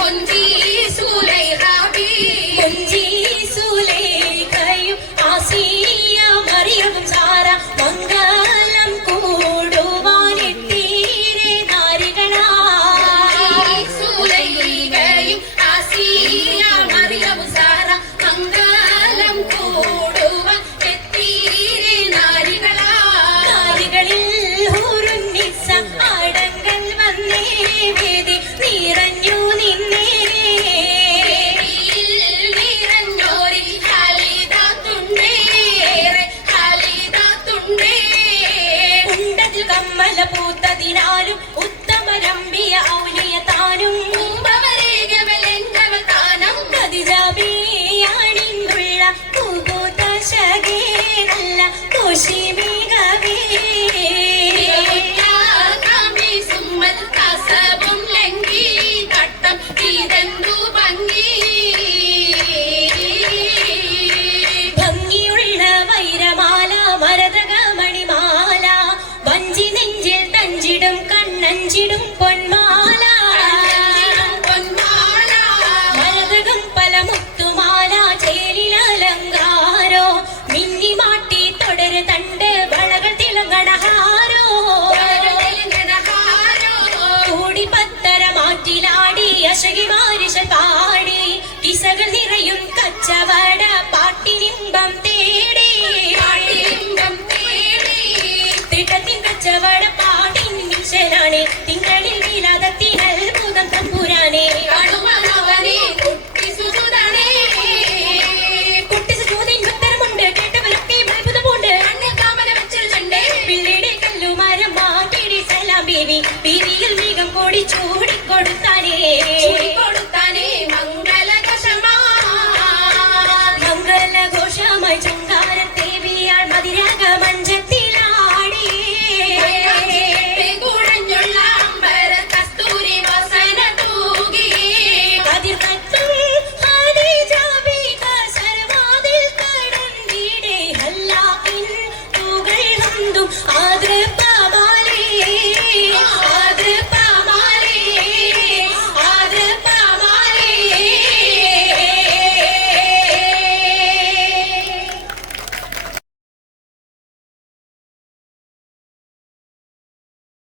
കൊഞ്ചി സൂലൈ റാബി കൊഞ്ചി സൂലൈ കയും ആസിയ മറിയവും സാര മംഗളം കൂടുവാനെത്തീരെ നാരികളാ സൂലൈ കയും ആസിയ മറിയവും സാര മംഗളം കൂടുവാൻ എത്തീരെ നാരികളാ നാരികളിൽ ഹുറുന്നിസ ആടങ്ങൾ വന്നേ വേദി നിറഞ്ഞു നിന്നേ കമ്മല പൂത്തതിനാലും ഉത്തമരമ്പിയ ഔലിയ താനും താനം കതിജാബിയാണിന്നുള്ള പൂതശകേ നല്ല കോശിമികവേ സുമ്മൽ കസവും ലംഘി തട്ടം ഇതെന്തു ഭംഗി ഭംഗിയുള്ള വൈരമാല മരതക മണിമാല വഞ്ചി നെഞ്ചിൽ തഞ്ചിടും കണ്ണഞ്ചിടും പൊന്മാല മരതകം പല മുത്തുമാല ചേലിൽ അലങ്കാരോ മിന്നി മാട്ടി തുടര് തണ്ട് വളകൾ തിളങ്ങണഹാരോ കൂടി പത്തര മാറ്റിലാടി അശകി മാരിശൽ പാടി കിസകൾ നിറയും കച്ചവട പാട്ടിനിമ്പം തേടി തിട്ടത്തിൻ കച്ചവട പാടിൻ മിശനാണേ തിങ്കളിൽ വിലാദത്തിൻ അത്ഭുതം തമ്പുരാനെ കുട്ടിസുതൂതിൻ ഉത്തരമുണ്ട് കേട്ടവരൊക്കെ അത്ഭുതമുണ്ട് പിള്ളയുടെ കല്ലുമരം മാറ്റിടി സലാം ബീവി ബീവിയിൽ വേഗം കൂടി ചൂടിക്കൊടുത്താനേ